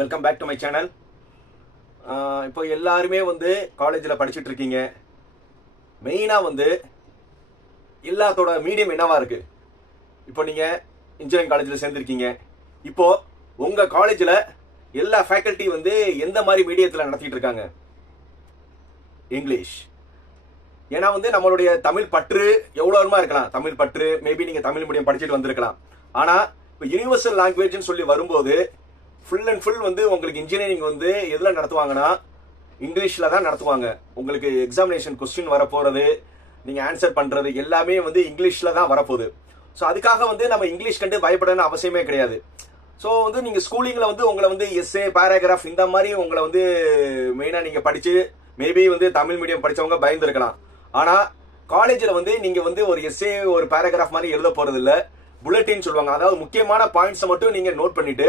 Welcome back to my channel இப்போ எல்லாருமே வந்து காலேஜில் படிச்சுட்டு இருக்கீங்க. மெயினாக வந்து எல்லாத்தோட மீடியம் என்னவா இருக்கு? இப்போ நீங்கள் இன்ஜினியரிங் காலேஜில் சேர்ந்துருக்கீங்க. இப்போ உங்கள் காலேஜில் எல்லா ஃபேக்கல்ட்டி வந்து எந்த மாதிரி மீடியத்தில் நடத்திட்டு இருக்காங்க? இங்கிலீஷ் ஏன்னா வந்து நம்மளுடைய தமிழ் பற்று எவ்வளோ வருமா இருக்கலாம். தமிழ் பற்று மேபி நீங்கள் தமிழ் மீடியம் படிச்சுட்டு வந்திருக்கலாம். ஆனால் இப்போ யூனிவர்சல் லாங்குவேஜ்னு சொல்லி வரும்போது ஃபுல் அண்ட் ஃபுல் வந்து உங்களுக்கு இன்ஜினியரிங் வந்து எதில் நடத்துவாங்கன்னா இங்கிலீஷில் தான் நடத்துவாங்க. உங்களுக்கு எக்ஸாமினேஷன் கொஸ்டின் வரப்போகிறது நீங்கள் ஆன்சர் பண்ணுறது எல்லாமே வந்து இங்கிலீஷில் தான் வரப்போகுது. ஸோ அதுக்காக வந்து நம்ம இங்கிலீஷ் கண்டு பயப்படணும்னு அவசியமே கிடையாது. ஸோ வந்து நீங்கள் ஸ்கூலிங்கில் வந்து உங்களை வந்து எஸ்ஏ பேராகிராஃப் இந்த மாதிரி உங்களை வந்து மெயினாக நீங்கள் படித்து மேபி வந்து தமிழ் மீடியம் படித்தவங்க பயந்துருக்கலாம். ஆனால் காலேஜில் வந்து நீங்கள் வந்து ஒரு எஸ்ஏ ஒரு பேராகிராஃப் மாதிரி எழுத போகிறது இல்லை புல்லட்டின் சொல்லுவாங்க. அதாவது முக்கியமான பாயிண்ட்ஸை மட்டும் நீங்கள் நோட் பண்ணிவிட்டு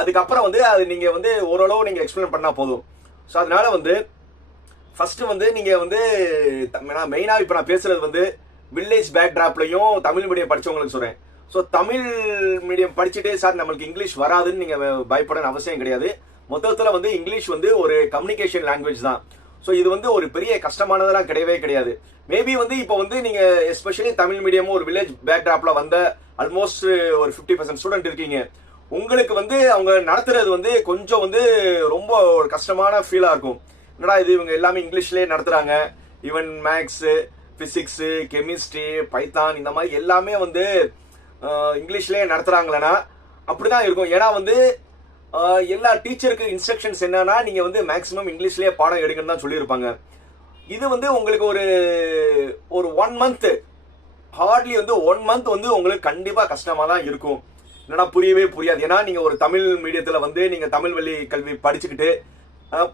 அதுக்கப்புறம் வந்து அது நீங்கள் வந்து ஓரளவு நீங்கள் எக்ஸ்பிளைன் பண்ணால் போதும். ஸோ அதனால வந்து ஃபர்ஸ்ட் வந்து நீங்கள் வந்து மெயினாக இப்போ நான் பேசுறது வந்து வில்லேஜ் பேக்ட்ராப்லையும் தமிழ் மீடியம் படிச்சவங்களுக்கு சொல்கிறேன் ஸோ தமிழ் மீடியம் படிச்சுட்டே சார் நம்மளுக்கு இங்கிலீஷ் வராதுன்னு நீங்கள் பயப்படணும் அவசியம் கிடையாது. மொத்தத்தில் வந்து இங்கிலீஷ் வந்து ஒரு கம்யூனிகேஷன் லாங்குவேஜ் தான். ஸோ இது வந்து ஒரு பெரிய கஷ்டமானதெல்லாம் கிடையவே கிடையாது. மேபி வந்து இப்போ வந்து நீங்கள் எஸ்பெஷலி தமிழ் மீடியமும் ஒரு வில்லேஜ் பேக்ட்ராப்பில் வந்த ஆல்மோஸ்ட் ஒரு ஃபிஃப்டி பர்சன்ட் ஸ்டூடெண்ட் இருக்கீங்க. உங்களுக்கு வந்து அவங்க நடத்துறது வந்து கொஞ்சம் வந்து ரொம்ப ஒரு கஷ்டமான ஃபீலாக இருக்கும். என்னடா இது இவங்க எல்லாமே இங்கிலீஷ்லேயே நடத்துகிறாங்க even maths physics chemistry python இந்த மாதிரி எல்லாமே வந்து இங்கிலீஷ்லேயே இங்கிலீஷ்லேயே நடத்துகிறாங்களேனா அப்படிதான் இருக்கும். ஏன்னா வந்து எல்லா டீச்சருக்கு இன்ஸ்ட்ரக்ஷன்ஸ் என்னன்னா நீங்கள் வந்து மேக்ஸிமம் இங்கிலீஷ்லேயே பாடம் எடுக்கணும்னு தான் சொல்லியிருப்பாங்க. இது வந்து உங்களுக்கு ஒரு ஒரு ஒன் மந்த்து ஹார்ட்லி வந்து ஒன் மந்த் வந்து உங்களுக்கு கண்டிப்பாக கஷ்டமாக தான் இருக்கும். இல்லைன்னா புரியவே புரியாது. ஏன்னா நீங்கள் ஒரு தமிழ் மீடியத்தில் வந்து நீங்கள் தமிழ் வழி கல்வி படிச்சுக்கிட்டு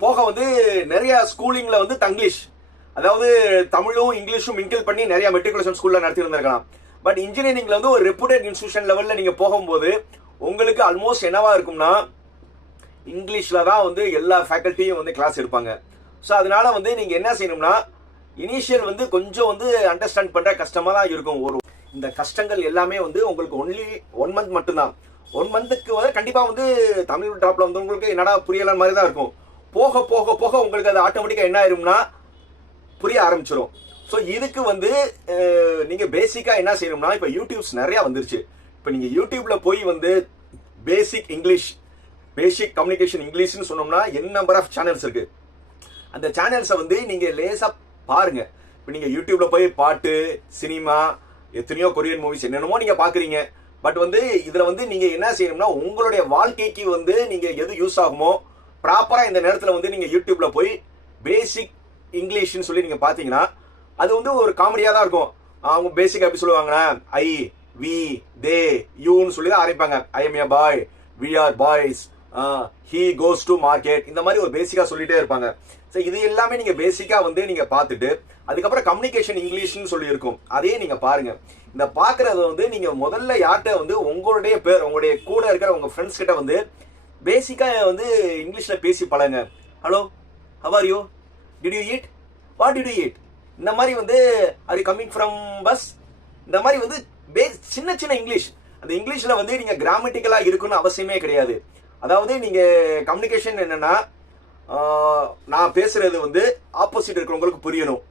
போக வந்து நிறைய ஸ்கூலிங்கில் வந்து தங்கிலீஷ் அதாவது தமிழும் இங்கிலீஷும் மிங்கிள் பண்ணி நிறைய மெட்ரிகுலேஷன் ஸ்கூலில் நடத்திருந்திருக்கலாம் பட் இன்ஜினியரிங்ல வந்து ஒரு ரெப்புடேட் இன்ஸ்டியூஷன் லெவலில் நீங்கள் போகும்போது உங்களுக்கு ஆல்மோஸ்ட் என்னவா இருக்கும்னா இங்கிலீஷில் தான் வந்து எல்லா ஃபேக்கல்ட்டியும் வந்து கிளாஸ் எடுப்பாங்க. ஸோ அதனால வந்து நீங்கள் என்ன செய்யணும்னா இனிஷியல் வந்து கொஞ்சம் வந்து அண்டர்ஸ்டாண்ட் பண்ணுற கஷ்டமாக தான் இருக்கும். ஒரு இந்த கஷ்டங்கள் எல்லாமே வந்து உங்களுக்கு ஒன்லி ஒன் மந்த் மட்டும்தான். ஒன் மந்த்துக்கு வந்து கண்டிப்பாக வந்து தமிழ் ட்ராப்பில் வந்து உங்களுக்கு என்னடா புரியலான மாதிரி தான் இருக்கும். போக போக போக உங்களுக்கு அது ஆட்டோமேட்டிக்காக என்ன ஆயிரும்னா புரிய ஆரம்பிச்சிடும் ஸோ இதுக்கு வந்து நீங்கள் பேசிக்காக என்ன செய்யணும்னா இப்போ யூடியூப்ஸ் நிறையா வந்துருச்சு. இப்போ நீங்கள் யூடியூப்பில் போய் வந்து பேசிக் இங்கிலீஷ் பேசிக் கம்யூனிகேஷன் இங்கிலீஷ்னு சொன்னோம்னா என் நம்பர் ஆஃப் சேனல்ஸ் இருக்கு. அந்த சேனல்ஸை வந்து நீங்கள் லேசாக பாருங்க. இப்போ நீங்கள் யூடியூப்பில் போய் பாட்டு சினிமா எத்தனையோ கொரியன் மூவிஸ் என்னென்னமோ நீங்க பாக்குறீங்க. பட் வந்து இதுல வந்து நீங்க என்ன செய்யணும்னா உங்களுடைய வாழ்க்கைக்கு வந்து நீங்க எது யூஸ் ஆகுமோ ப்ராப்பரா இந்த நேரத்துல வந்து நீங்க யூடியூப்ல போய் பேசிக் இங்கிலீஷ்னு சொல்லி நீங்க பாத்தீங்கன்னா அது வந்து ஒரு காமெடியா தான் இருக்கும். அவங்க பேசிக் எப்படி சொல்லுவாங்கன்னா ஐ வி தே யூன்னு சொல்லி தான் ஆரம்பிப்பாங்க. I am a boy we are boys he goes to market இந்த மாதிரி ஒரு பேசிக்கா சொல்லிட்டே இருப்பாங்க. ஸோ இது எல்லாமே நீங்க பேசிக்கா வந்து நீங்க பார்த்துட்டு அதுக்கப்புறம் கம்யூனிகேஷன் இங்கிலீஷ்னு சொல்லி இருக்கும் அதையே நீங்க பாருங்க. இந்த பார்க்குறது வந்து நீங்க முதல்ல யார்கிட்ட வந்து உங்களுடைய பேர் உங்களுடைய கூட இருக்கிற உங்க ஃப்ரெண்ட்ஸ் கிட்ட வந்து பேசிக்கா வந்து இங்கிலீஷ்ல பேசி பழங்க hello how are you did you eat what did you eat இந்த மாதிரி வந்து அது கம்மிங் ஃப்ரம் பஸ் இந்த மாதிரி வந்து பே- சின்ன சின்ன இங்கிலீஷ் அந்த இங்கிலீஷ்ல வந்து நீங்க கிராமட்டிக்கலா இருக்குன்னு அவசியமே கிடையாது. அதாவது நீங்கள் கம்யூனிகேஷன் என்னன்னா நான் பேசுகிறது வந்து ஆப்போசிட் இருக்கிறவங்களுக்கு புரியணும்.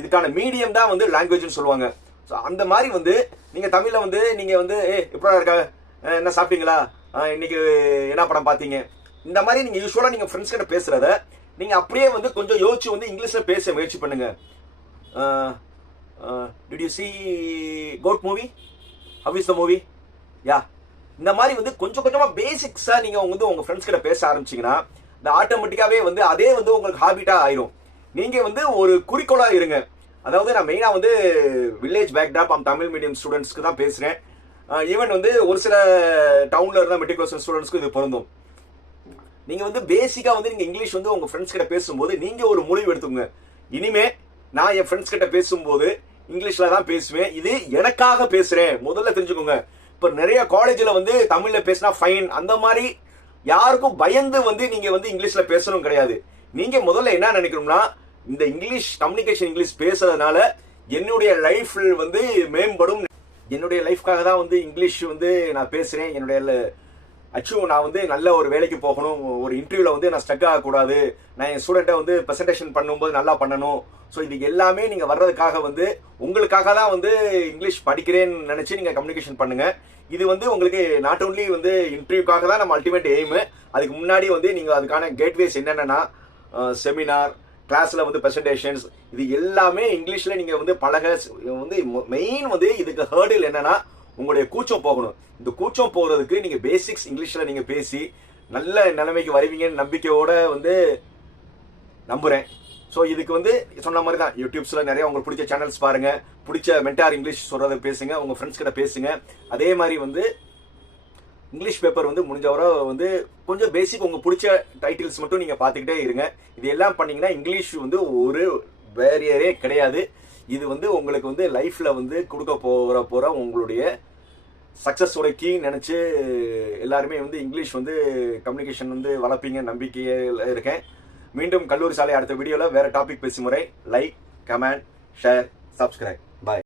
இதுக்கான மீடியம் தான் வந்து லாங்குவேஜ்னு சொல்லுவாங்க. ஸோ அந்த மாதிரி வந்து நீங்கள் தமிழில் வந்து நீங்கள் வந்து ஏ எப்படா இருக்க? என்ன சாப்பிட்டீங்களா? இன்னைக்கு என்ன படம் பார்த்தீங்க? இந்த மாதிரி நீங்கள் யூஸ்வலாக நீங்கள் ஃப்ரெண்ட்ஸ் கிட்ட பேசுகிறத நீங்கள் அப்படியே வந்து கொஞ்சம் யோசிச்சு வந்து இங்கிலீஷில் பேச முயற்சி பண்ணுங்க. Did you see GOAT movie how is the movie yeah இந்த மாதிரி வந்து கொஞ்சம் கொஞ்சமா பேசிக்ஸா நீங்க வந்து உங்க ஃப்ரெண்ட்ஸ் கிட்ட பேச ஆரம்பிச்சீங்கன்னா இந்த ஆட்டோமேட்டிக்காவே வந்து அதே வந்து உங்களுக்கு ஹாபிட்டா ஆயிரும். நீங்க வந்து ஒரு குறிக்கோளா இருங்க. அதாவது நான் மெயினா வந்து வில்லேஜ் பேக்டாப் ஆம் தமிழ் மீடியம் ஸ்டூடெண்ட்ஸ்க்கு தான் பேசுறேன். ஈவன் வந்து ஒரு சில டவுன்ல இருந்தால் மெட்ரிகுலேஷன் ஸ்டூடெண்ட்ஸ்க்கு இது பொருந்தும். நீங்க வந்து பேசிக்கா வந்து நீங்க இங்கிலீஷ் வந்து உங்க ஃப்ரெண்ட்ஸ் கிட்ட பேசும்போது நீங்க ஒரு முடிவு எடுத்துக்கோங்க. இனிமே நான் என் ஃப்ரெண்ட்ஸ் கிட்ட பேசும்போது இங்கிலீஷ்ல தான் பேசுவேன். இது எனக்காக பேசுறேன். முதல்ல தெரிஞ்சுக்கோங்க. இப்போ நிறைய காலேஜில் வந்து தமிழில் பேசினா ஃபைன் அந்த மாதிரி யாருக்கும் பயந்து வந்து நீங்கள் வந்து இங்கிலீஷில் பேசணும் கிடையாது. நீங்கள் முதல்ல என்ன நினைக்கணும்னா இந்த இங்கிலீஷ் கம்யூனிகேஷன் இங்கிலீஷ் பேசுறதுனால என்னுடைய லைஃப் வந்து மேம்படும். என்னுடைய லைஃப்காக தான் வந்து இங்கிலீஷ் வந்து நான் பேசுகிறேன் என்னுடைய அச்சு நான் வந்து நல்ல ஒரு வேலைக்கு போகணும். ஒரு இன்டர்வியூவில் வந்து நான் ஸ்டக் ஆகக்கூடாது. நான் என் ஸ்டூடெண்ட்டை வந்து ப்ரெசன்டேஷன் பண்ணும்போது நல்லா பண்ணணும். ஸோ இது எல்லாமே நீங்கள் வர்றதுக்காக வந்து உங்களுக்காக தான் வந்து இங்கிலீஷ் படிக்கிறேன்னு நினச்சி நீங்கள் கம்யூனிகேஷன் பண்ணுங்கள் இது வந்து உங்களுக்கு நாட் ஓன்லி வந்து இன்டர்வியூக்காக தான் நம்ம அல்டிமேட் எய்மு அதுக்கு முன்னாடி வந்து நீங்கள் அதுக்கான கேட்வேஸ் என்னென்னா செமினார் கிளாஸில் வந்து ப்ரெசன்டேஷன்ஸ் இது எல்லாமே இங்கிலீஷில் நீங்கள் வந்து பழக வந்து மெயின் வந்து இதுக்கு ஹேர்டில் என்னென்னா உங்களுடைய கூச்சம் போகணும். இந்த கூச்சம் போகிறதுக்கு நீங்கள் பேசிக்ஸ் இங்கிலீஷில் நீங்கள் பேசி நல்ல நிலைமைக்கு வருவீங்கன்னு நம்பிக்கையோட வந்து நம்புகிறேன் ஸோ இதுக்கு வந்து சொன்ன மாதிரி தான். யூடியூப்ஸில் நிறைய உங்களுக்கு பிடிச்ச சேனல்ஸ் பாருங்கள் பிடிச்ச மென்டார் இங்கிலீஷ் சொல்கிறத பேசுங்க. உங்கள் ஃப்ரெண்ட்ஸ் கிட்ட பேசுங்க. அதே மாதிரி வந்து இங்கிலீஷ் பேப்பர் வந்து முடிஞ்சவரை வந்து கொஞ்சம் பேசிக் உங்கள் பிடிச்ச டைட்டில்ஸ் மட்டும் நீங்கள் பார்த்துக்கிட்டே இருங்க. இது எல்லாம் பண்ணிங்கன்னா இங்கிலீஷ் வந்து ஒரு பேரியரே கிடையாது. இது வந்து உங்களுக்கு வந்து லைஃப்பில் வந்து கொடுக்க போகிற போகிற உங்களுடைய சக்சஸோட கீ நினச்சி எல்லாருமே வந்து இங்கிலீஷ் வந்து கம்யூனிகேஷன் வந்து வளர்ப்பீங்க நம்பிக்கையில் இருக்கேன். மீண்டும் கல்லூரி சாலை அடுத்த வீடியோவில் வேறு டாபிக் பேசும் முறை. Like comment share subscribe